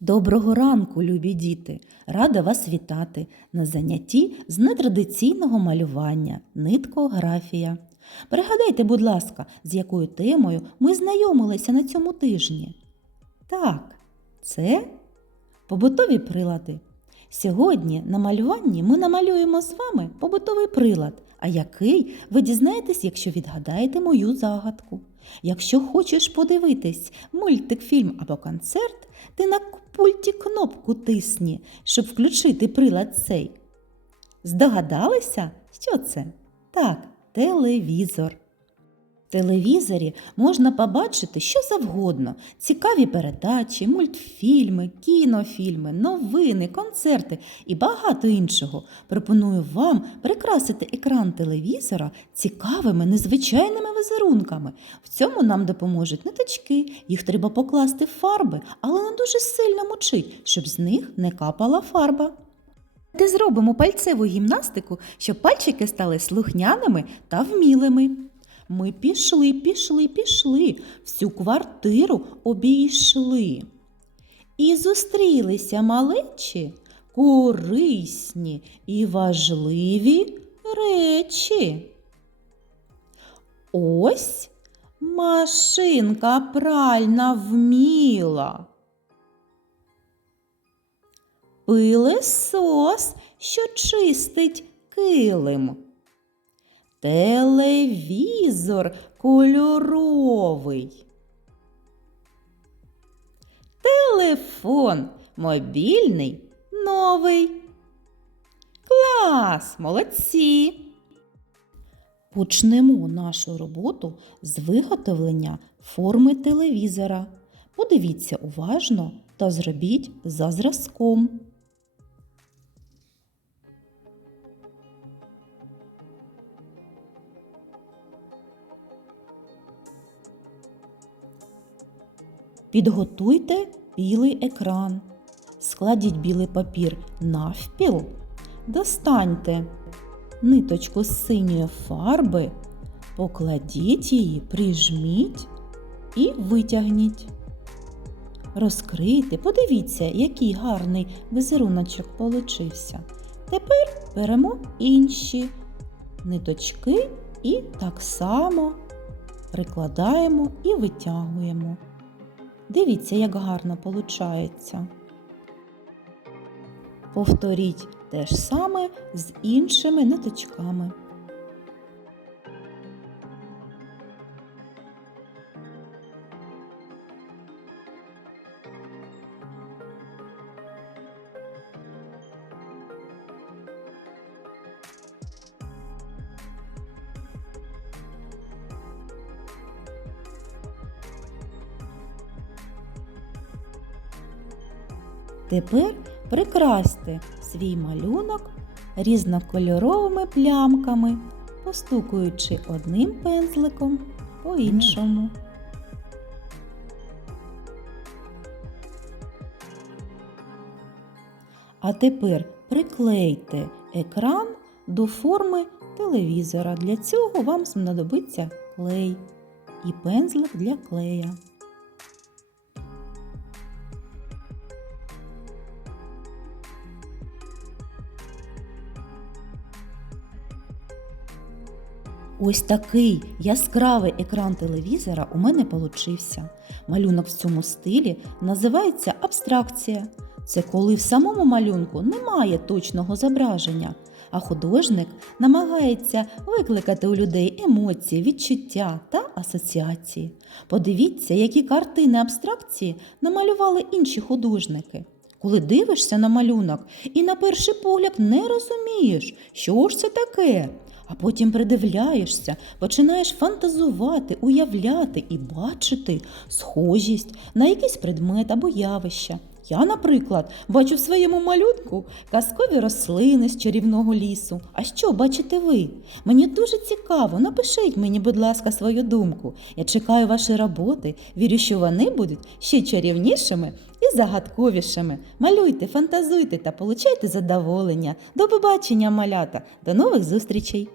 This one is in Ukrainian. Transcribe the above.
Доброго ранку, любі діти! Рада вас вітати на занятті з нетрадиційного малювання ниткографія. Пригадайте, будь ласка, з якою темою ми знайомилися на цьому тижні. Так, це побутові прилади. Сьогодні на малюванні ми намалюємо з вами побутовий прилад, а який ви дізнаєтесь, якщо відгадаєте мою загадку. Якщо хочеш подивитись мультик, фільм або концерт, ти на пульті кнопку тисні, щоб включити прилад цей. Здогадалися, що це? Так, телевізор. Телевізорі можна побачити що завгодно: цікаві передачі, мультфільми, кінофільми, новини, концерти і багато іншого. Пропоную вам прикрасити екран телевізора цікавими незвичайними візерунками. В цьому нам допоможуть ниточки. Їх треба покласти в фарби, але не дуже сильно мочить, щоб з них не капала фарба. Де зробимо пальцеву гімнастику, щоб пальчики стали слухняними та вмілими. Ми пішли, пішли, пішли, всю квартиру обійшли. І зустрілися малечі корисні і важливі речі. Ось машинка пральна вміла. Пилесос, що чистить килим. Телевізор кольоровий. Телефон мобільний новий. Клас, молодці! Почнемо нашу роботу з виготовлення форми телевізора. Подивіться уважно та зробіть за зразком. Підготуйте білий екран. Складіть білий папір навпіл. Достаньте ниточку з синьої фарби, покладіть її, прижміть і витягніть. Розкрийте, подивіться, який гарний візеруночок получився. Тепер беремо інші ниточки і так само прикладаємо і витягуємо. Дивіться, як гарно виходить. Повторіть те ж саме з іншими ниточками. Тепер прикрасьте свій малюнок різнокольоровими плямками, постукуючи одним пензликом по іншому. А тепер приклейте екран до форми телевізора. Для цього вам знадобиться клей і пензлик для клея. Ось такий яскравий екран телевізора у мене получився. Малюнок в цьому стилі називається абстракція. Це коли в самому малюнку немає точного зображення, а художник намагається викликати у людей емоції, відчуття та асоціації. Подивіться, які картини абстракції намалювали інші художники. Коли дивишся на малюнок і на перший погляд не розумієш, що ж це таке. А потім придивляєшся, починаєш фантазувати, уявляти і бачити схожість на якийсь предмет або явище. Я, наприклад, бачу в своєму малюнку казкові рослини з чарівного лісу. А що бачите ви? Мені дуже цікаво. Напишіть мені, будь ласка, свою думку. Я чекаю ваші роботи. Вірю, що вони будуть ще чарівнішими і загадковішими. Малюйте, фантазуйте та получайте задоволення. До побачення, малята! До нових зустрічей!